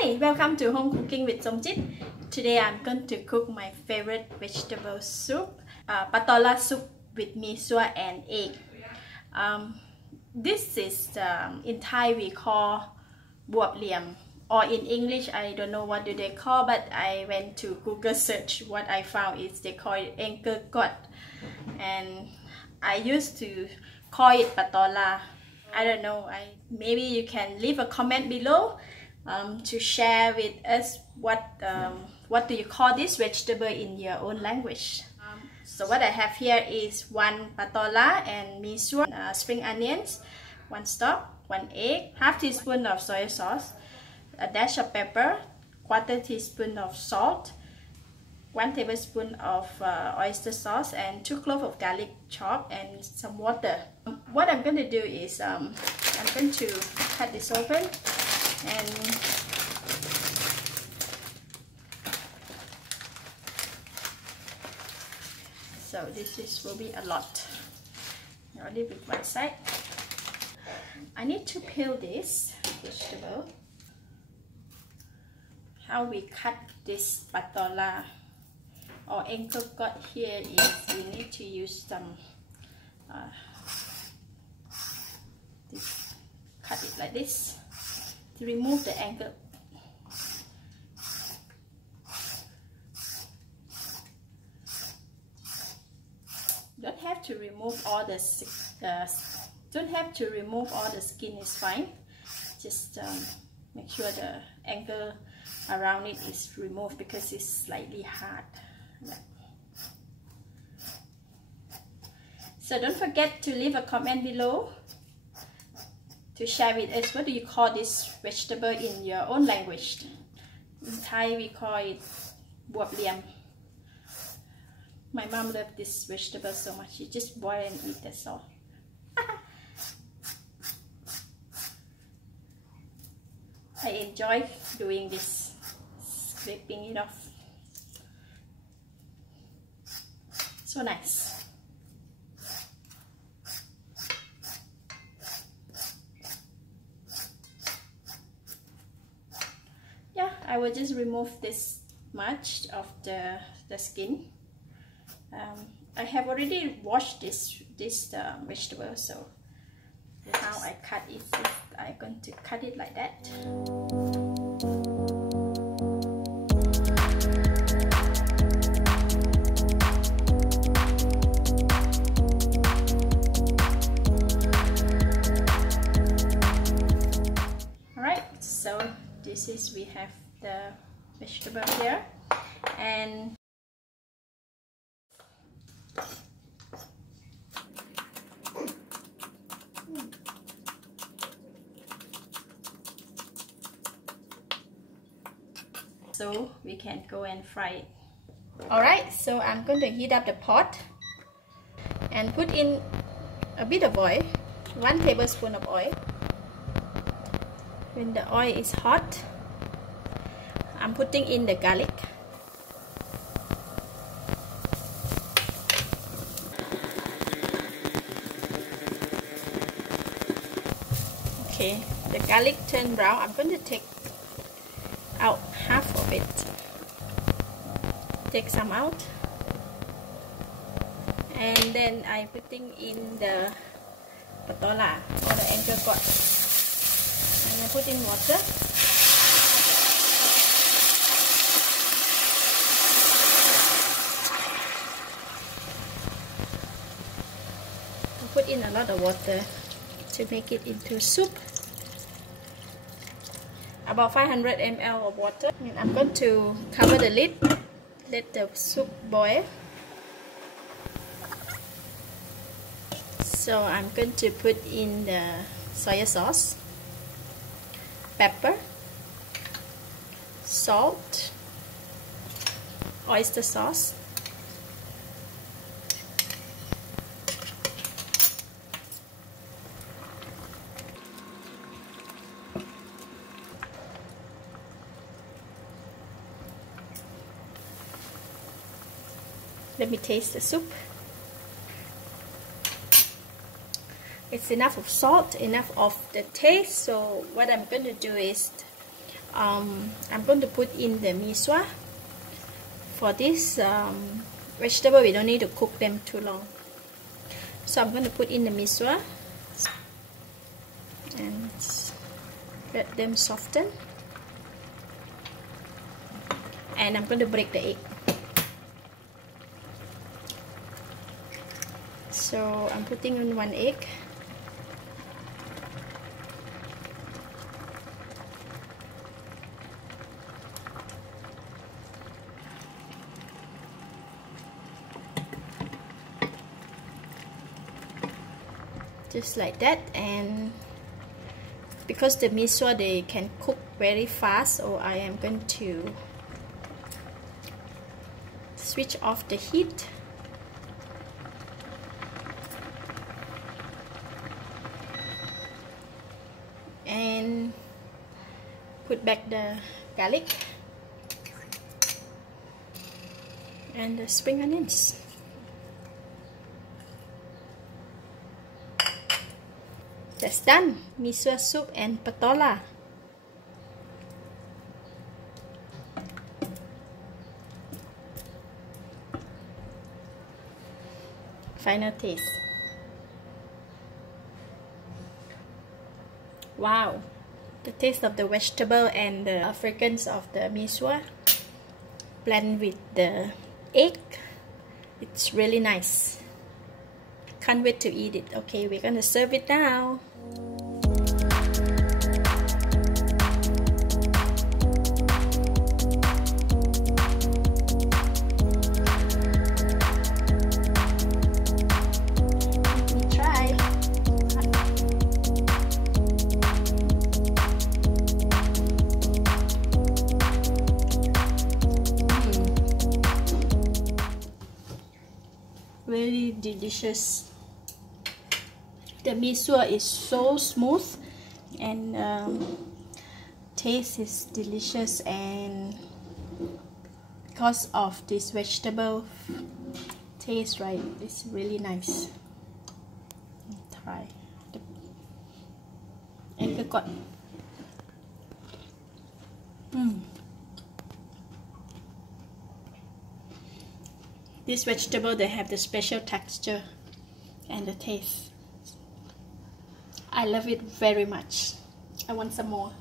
Hi, welcome to Home Cooking with Somjit. Today I'm going to cook my favorite vegetable soup, patola soup with mee suah and egg. This is in Thai we call buap liam, or in English I don't know what do they call, but I went to Google search. What I found is they call it Gourd, and I used to call it patola. I don't know. Maybe you can leave a comment below to share with us what do you call this vegetable in your own language. So what I have here is 1 patola and mee suah, spring onions, 1 stalk, 1 egg, half teaspoon of soy sauce, a dash of pepper, 1/4 teaspoon of salt, 1 tablespoon of oyster sauce, and 2 cloves of garlic chopped, and some water. What I'm going to do is I'm going to cut this open, and so this will be a lot. I'll leave it one side. I need to peel this vegetable. How we cut this patola or Gourd here is you need to use some cut it like this to remove the angle. Don't have to remove all the skin is fine. Just make sure the angle around it is removed because it's slightly hard. So don't forget to leave a comment below to share with us what do you call this vegetable in your own language. In Thai we call it buap liam. My mom loved this vegetable so much. She just boil and eat, that's all. I enjoy doing this, scraping it off. So nice. Yeah, I will just remove this much of the skin. I have already washed this vegetable, so how I cut it is I'm going to cut it like that. Alright, so this is, we have the vegetable here, and so we can go and fry it. Alright, so I'm going to heat up the pot and put in a bit of oil, 1 tablespoon of oil. When the oil is hot, I'm putting in the garlic. Okay, the garlic turned brown. I'm going to take out half of it. Take some out, and then I'm putting in the patola or the Gourd, and I put in water. I put in a lot of water to make it into soup. About 500 ml of water. And I'm going to cover the lid, let the soup boil. So I'm going to put in the soy sauce, pepper, salt, oyster sauce, let me taste the soup. It's enough of salt, enough of the taste. So what I'm going to do is I'm going to put in the mee suah. For this vegetable, we don't need to cook them too long. So I'm going to put in the mee suah and let them soften. And I'm going to break the egg. So I'm putting in 1 egg. Just like that. And because the mee suah, they can cook very fast, so I am going to switch off the heat. And put back the garlic and the spring onions. That's done. Mee suah soup and patola. Final taste. Wow, the taste of the vegetable and the fragrance of the mee suah blend with the egg. It's really nice. Can't wait to eat it. Okay, we're gonna serve it now. Very delicious. The mee suah is so smooth and taste is delicious, and because of this vegetable taste, right, it's really nice. Try the apricot. This vegetable, they have the special texture and the taste. I love it very much. I want some more.